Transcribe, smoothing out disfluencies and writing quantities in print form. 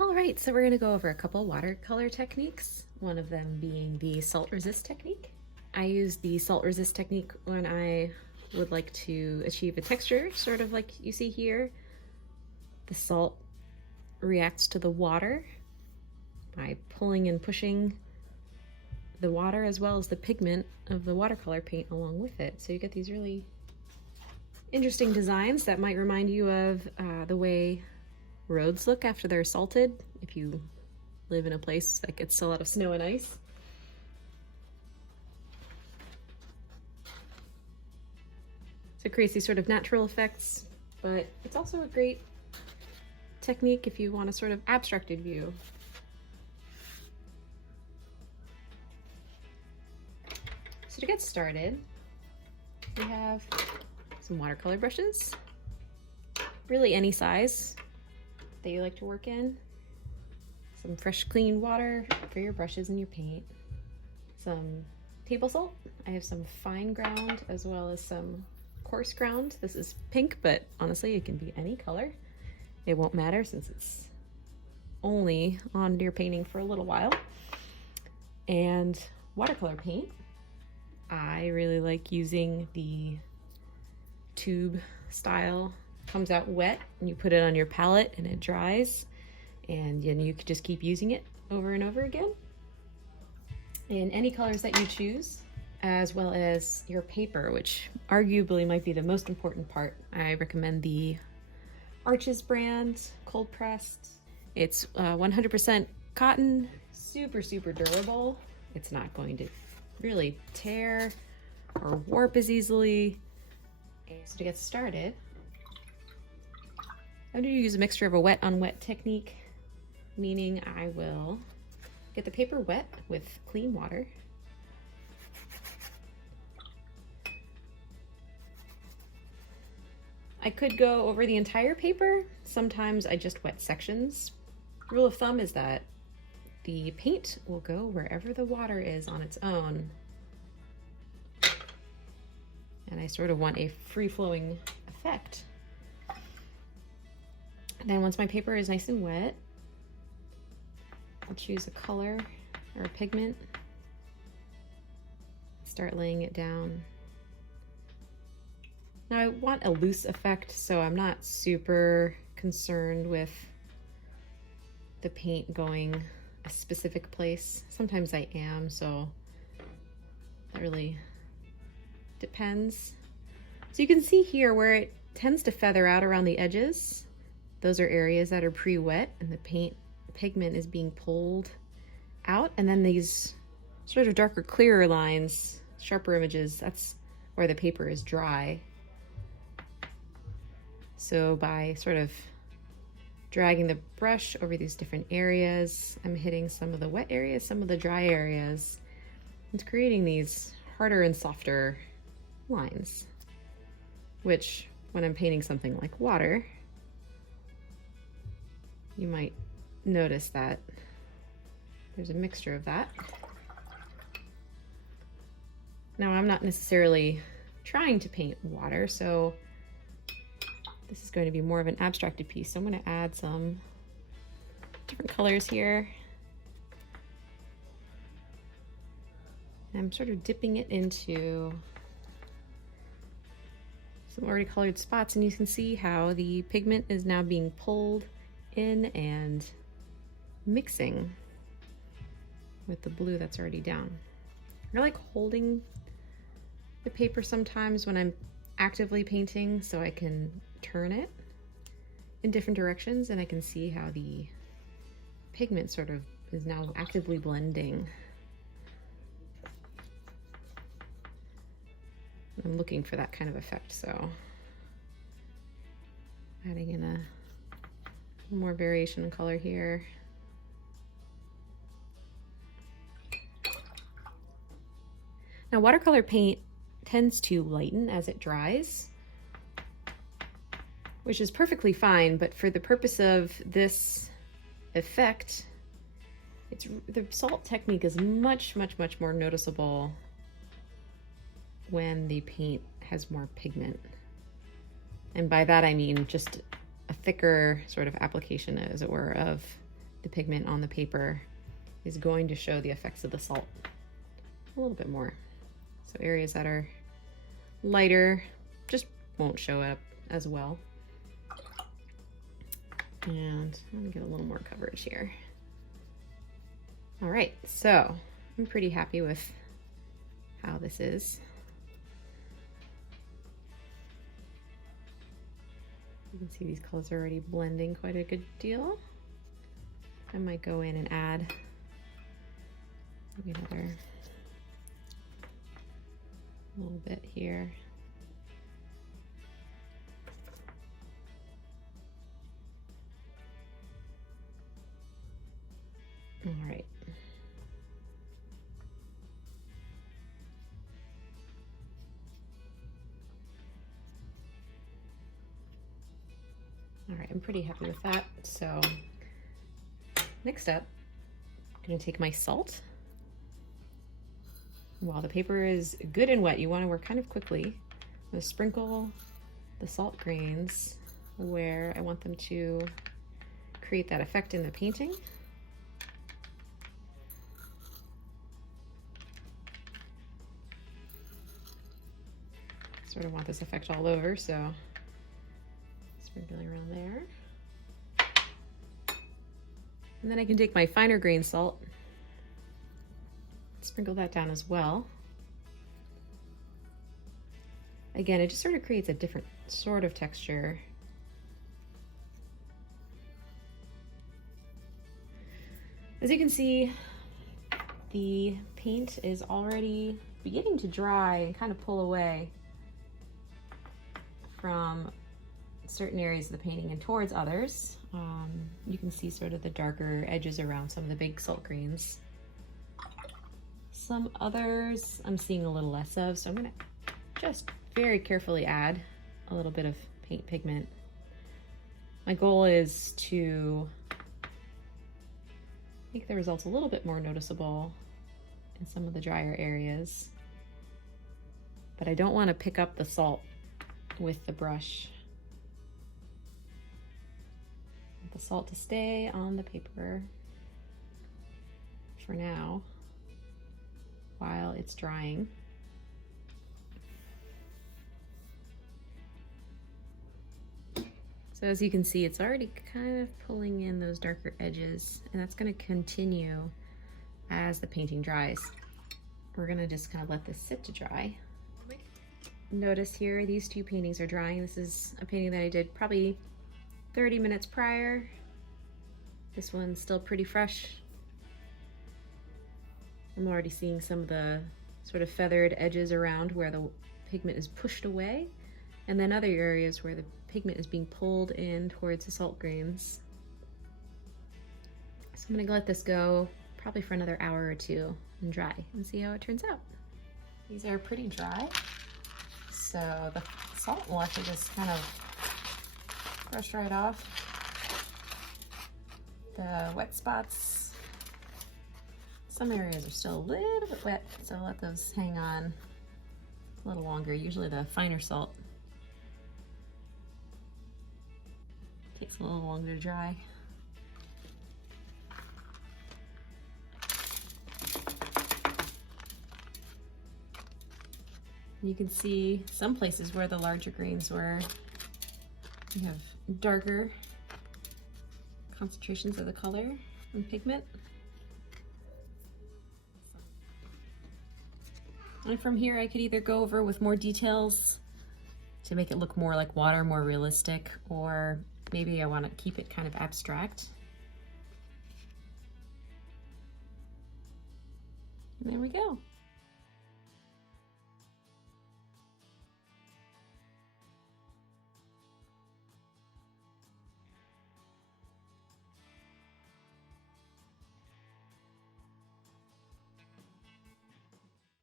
All right, so we're going to go over a couple watercolor techniques, one of them being the salt resist technique. I use the salt resist technique when I would like to achieve a texture, sort of like you see here. The salt reacts to the water by pulling and pushing the water as well as the pigment of the watercolor paint along with it. So you get these really interesting designs that might remind you of the way roads look after they're salted, if you live in a place that gets a lot of snow and ice. So it creates these sort of natural effects, but it's also a great technique if you want a sort of abstracted view. So to get started, we have some watercolor brushes, really any size that you like to work in, some fresh clean water for your brushes and your paint, some table salt. I have some fine ground as well as some coarse ground. This is pink, but honestly it can be any color. It won't matter since it's only on your painting for a little while. And watercolor paint, I really like using the tube style. Comes out wet and you put it on your palette and it dries, and then you can just keep using it over and over again in any colors that you choose, as well as your paper, which arguably might be the most important part. I recommend the Arches brand cold pressed. It's 100% cotton, super durable. It's not going to really tear or warp as easily. So to get started, I'm going to use a mixture of a wet on wet technique, meaning I will get the paper wet with clean water. I could go over the entire paper. Sometimes I just wet sections. Rule of thumb is that the paint will go wherever the water is on its own. And I sort of want a free-flowing effect. Then once my paper is nice and wet, I'll choose a color or a pigment, start laying it down. Now I want a loose effect, so I'm not super concerned with the paint going a specific place. Sometimes I am, so that really depends. So you can see here where it tends to feather out around the edges. Those are areas that are pre-wet and the pigment is being pulled out. And then these sort of darker, clearer lines, sharper images, that's where the paper is dry. So by sort of dragging the brush over these different areas, I'm hitting some of the wet areas, some of the dry areas. It's creating these harder and softer lines, which when I'm painting something like water, you might notice that there's a mixture of that. Now I'm not necessarily trying to paint water, so this is going to be more of an abstracted piece. So I'm going to add some different colors here. I'm sort of dipping it into some already colored spots, and you can see how the pigment is now being pulled in and mixing with the blue that's already down. I like holding the paper sometimes when I'm actively painting so I can turn it in different directions and I can see how the pigment sort of is now actively blending. I'm looking for that kind of effect, so adding in a more variation in color here. Now watercolor paint tends to lighten as it dries, which is perfectly fine, but for the purpose of this effect, the salt technique is much more noticeable when the paint has more pigment. And by that I mean just a thicker sort of application, as it were, of the pigment on the paper is going to show the effects of the salt a little bit more. So areas that are lighter just won't show up as well. And I'm gonna get a little more coverage here. All right, so I'm pretty happy with how this is. You can see these colors are already blending quite a good deal. I might go in and add maybe another little bit here. All right. All right, I'm pretty happy with that. So next up, I'm gonna take my salt. While the paper is good and wet, you wanna work kind of quickly. I'm gonna sprinkle the salt grains where I want them to create that effect in the painting. Sort of want this effect all over, so sprinkling around there. And then I can take my finer grain salt, sprinkle that down as well. Again, it just sort of creates a different sort of texture. As you can see, the paint is already beginning to dry and kind of pull away from certain areas of the painting and towards others. You can see sort of the darker edges around some of the big salt grains. Some others I'm seeing a little less of, so I'm gonna just very carefully add a little bit of paint pigment. My goal is to make the results a little bit more noticeable in some of the drier areas, but I don't want to pick up the salt with the brush. I want the salt to stay on the paper for now while it's drying. So as you can see, it's already kind of pulling in those darker edges, and that's going to continue as the painting dries. We're going to just kind of let this sit to dry. Notice here, these two paintings are drying. This is a painting that I did probably 30 minutes prior. This one's still pretty fresh. I'm already seeing some of the sort of feathered edges around where the pigment is pushed away, and then other areas where the pigment is being pulled in towards the salt grains. So I'm gonna let this go probably for another hour or two and dry and see how it turns out. These are pretty dry, so the salt will actually just kind of brush right off the wet spots. Some areas are still a little bit wet, so I'll let those hang on a little longer. Usually the finer salt takes a little longer to dry. You can see some places where the larger grains were, you have darker concentrations of the color and pigment. And from here I could either go over with more details to make it look more like water, more realistic, or maybe I want to keep it kind of abstract. And there we go.